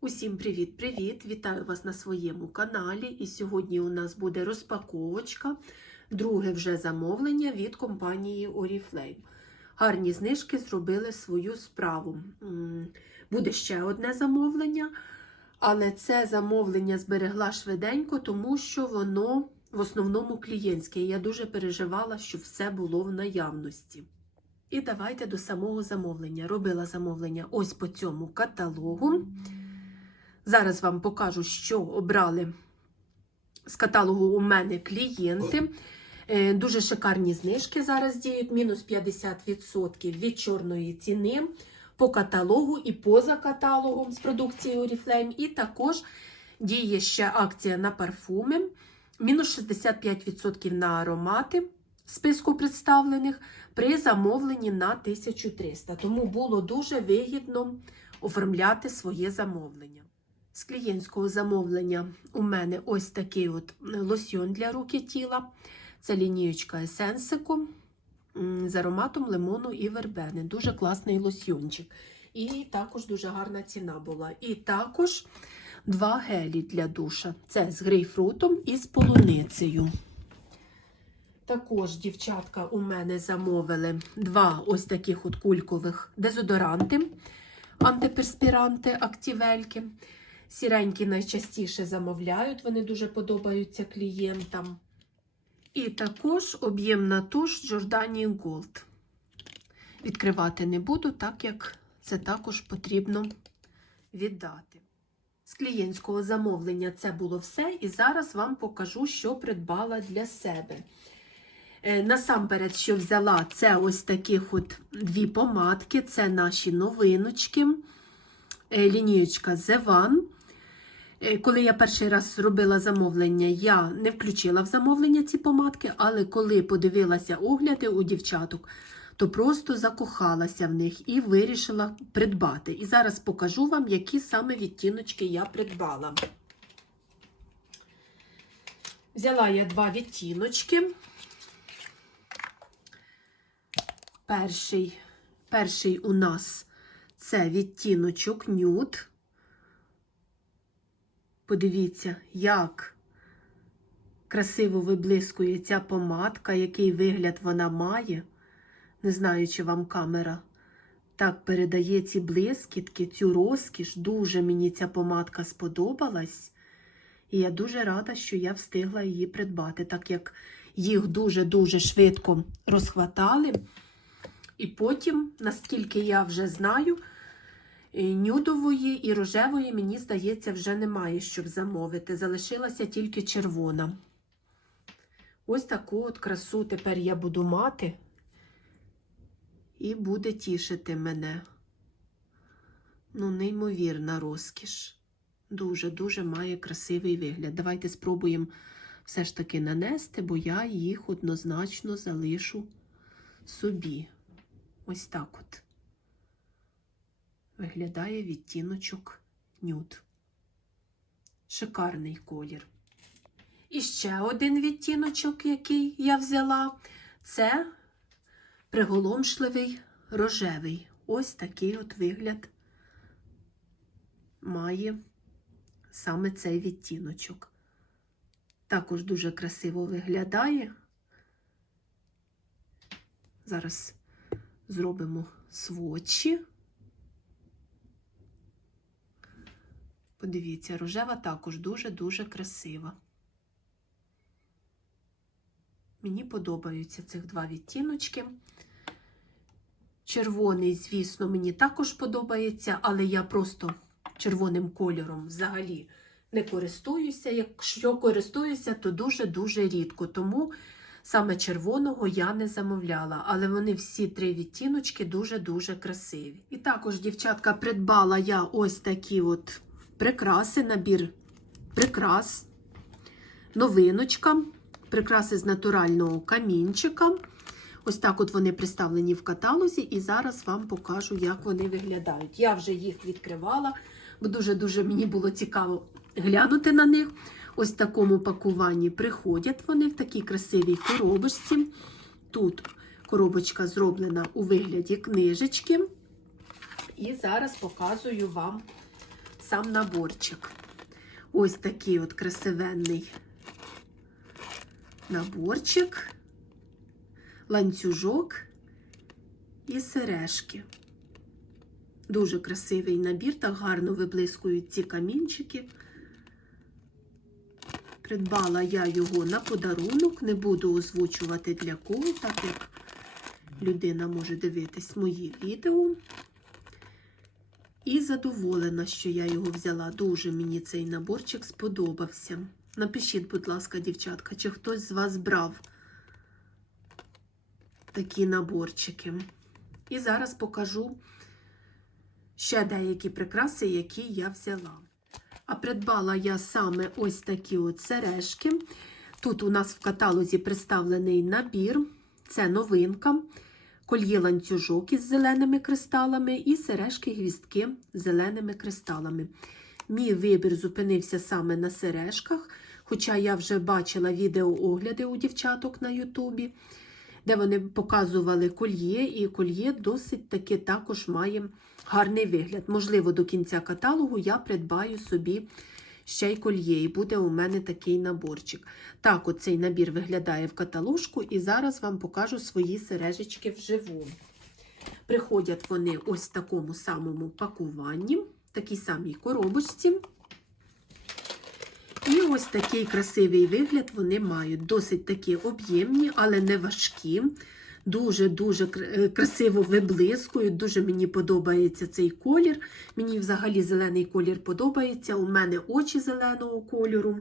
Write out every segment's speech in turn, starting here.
Усім привіт-привіт! Вітаю вас на своєму каналі. І сьогодні у нас буде розпаковочка, друге вже замовлення від компанії Oriflame. Гарні знижки зробили свою справу. Буде ще одне замовлення, але це замовлення зберегла швиденько, тому що воно в основному клієнтське. Я дуже переживала, щоб все було в наявності. І давайте до самого замовлення. Робила замовлення ось по цьому каталогу. Зараз вам покажу, що обрали з каталогу у мене клієнти. Е, Дуже шикарні знижки зараз діють, мінус 50% від чорної ціни по каталогу і поза каталогом з продукції Oriflame. І також діє ще акція на парфуми, мінус 65% на аромати списку представлених при замовленні на 1300. Тому було дуже вигідно оформляти своє замовлення. З клієнтського замовлення у мене ось такий от лосьйон для рук і тіла. Це лінієчка Есенсику з ароматом лимону і вербени. Дуже класний лосьйончик. І також дуже гарна ціна була. І також два гелі для душа. Це з грейпфрутом і з полуницею. Також, дівчатка, у мене замовили два ось таких от кулькових дезодоранти, антиперспіранти, актівельки. Сіренькі найчастіше замовляють, вони дуже подобаються клієнтам. І також об'ємна туш Giordani Gold. Відкривати не буду, так як це також потрібно віддати. З клієнтського замовлення це було все. І зараз вам покажу, що придбала для себе. Е, Насамперед, що взяла, це ось таких от дві помадки, це наші новиночки. Е, Лінієчка Zevan. Е, Коли я перший раз робила замовлення, я не включила в замовлення ці помадки, але коли подивилася огляди у дівчаток, то просто закохалася в них і вирішила придбати. І зараз покажу вам, які саме відтіночки я придбала. Взяла я два відтіночки. Перший, перший у нас це відтіночок нюд. Подивіться, як красиво виблискує ця помадка, який вигляд вона має. Не знаю, чи вам камера так передає ці блискітки, цю розкіш. Дуже мені ця помадка сподобалась. І я дуже рада, що я встигла її придбати, так як їх дуже-дуже швидко розхватали. І потім, наскільки я вже знаю, нюдової і рожевої, мені здається, вже немає, щоб замовити. Залишилася тільки червона. Ось таку от красу тепер я буду мати і буде тішити мене. Ну, неймовірна розкіш. Дуже-дуже має красивий вигляд. Давайте спробуємо все ж таки нанести, бо я їх однозначно залишу собі. Ось так от виглядає відтіночок нюд. Шикарний колір. І ще один відтіночок, який я взяла, це приголомшливий рожевий. Ось такий от вигляд має саме цей відтіночок. Також дуже красиво виглядає. Зараз зробимо свочі. Подивіться, рожева також дуже-дуже красива. Мені подобаються цих два відтіночки. Червоний, звісно, мені також подобається, але я просто червоним кольором взагалі не користуюся. Якщо користуюся, то дуже-дуже рідко. Тому саме червоного я не замовляла. Але вони всі три відтіночки дуже-дуже красиві. І також, дівчатка, придбала я ось такі от прикраси, набір прикрас, новиночка, прикраси з натурального камінчика. Ось так от вони представлені в каталозі, і зараз вам покажу, як вони виглядають. Я вже їх відкривала, бо дуже-дуже мені було цікаво глянути на них. Ось в такому пакуванні приходять вони в такій красивій коробочці. Тут коробочка зроблена у вигляді книжечки. І зараз показую вам сам наборчик. Ось такий от красивенний наборчик, ланцюжок і сережки. Дуже красивий набір, так гарно виблискують ці камінчики. Придбала я його на подарунок, не буду озвучувати для кого, так як людина може дивитись мої відео. І задоволена, що я його взяла. Дуже мені цей наборчик сподобався. Напишіть, будь ласка, дівчатка, чи хтось з вас брав такі наборчики. І зараз покажу ще деякі прикраси, які я взяла. А придбала я саме ось такі от сережки. Тут у нас в каталозі представлений набір, це новинка, кольє ланцюжок із зеленими кристалами і сережки гвістки з зеленими кристалами. Мій вибір зупинився саме на сережках, хоча я вже бачила відеоогляди у дівчаток на Ютубі, де вони показували кольє, і кольє досить таки також має гарний вигляд. Можливо, до кінця каталогу я придбаю собі ще й кольє, і буде у мене такий наборчик. Так, оцей набір виглядає в каталожку, і зараз вам покажу свої сережечки вживу. Приходять вони ось в такому самому пакуванні, в такій самій коробочці. І ось такий красивий вигляд вони мають. Досить такі об'ємні, але не важкі. Дуже-дуже красиво виблискують. Дуже мені подобається цей колір. Мені взагалі зелений колір подобається. У мене очі зеленого кольору.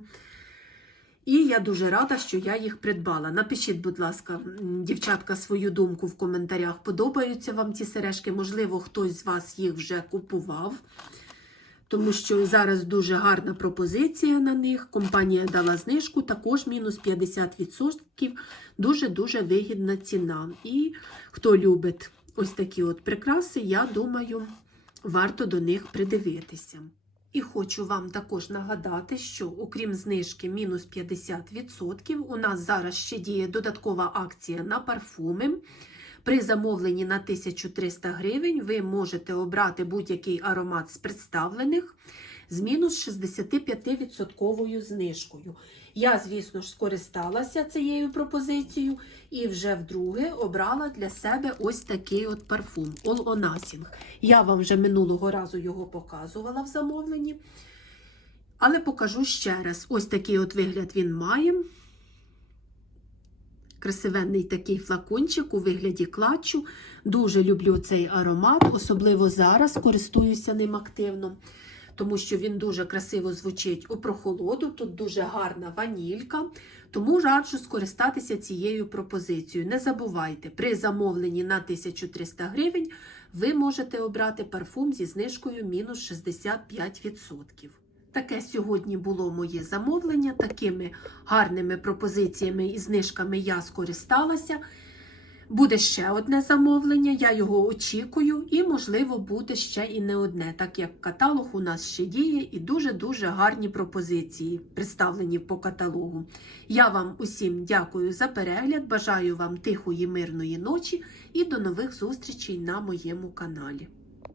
І я дуже рада, що я їх придбала. Напишіть, будь ласка, дівчатка, свою думку в коментарях. Подобаються вам ці сережки? Можливо, хтось з вас їх вже купував. Тому що зараз дуже гарна пропозиція на них. Компанія дала знижку, також мінус 50%. Дуже-дуже вигідна ціна. І хто любить ось такі от прикраси, я думаю, варто до них придивитися. І хочу вам також нагадати, що окрім знижки мінус 50%, у нас зараз ще діє додаткова акція на парфуми. При замовленні на 1300 гривень ви можете обрати будь-який аромат з представлених з мінус 65% знижкою. Я, звісно ж, скористалася цією пропозицією і вже вдруге обрала для себе ось такий от парфум All on Nothing. Я вам вже минулого разу його показувала в замовленні. Але покажу ще раз: ось такий от вигляд він має. Красивенний такий флакончик у вигляді клатчу. Дуже люблю цей аромат, особливо зараз користуюся ним активно, тому що він дуже красиво звучить у прохолоду. Тут дуже гарна ванілька, тому раджу скористатися цією пропозицією. Не забувайте, при замовленні на 1300 гривень ви можете обрати парфум зі знижкою мінус 65%. Таке сьогодні було моє замовлення. Такими гарними пропозиціями і знижками я скористалася. Буде ще одне замовлення, я його очікую, і, можливо, буде ще і не одне, так як каталог у нас ще діє і дуже-дуже гарні пропозиції представлені по каталогу. Я вам усім дякую за перегляд, бажаю вам тихої, мирної ночі і до нових зустрічей на моєму каналі.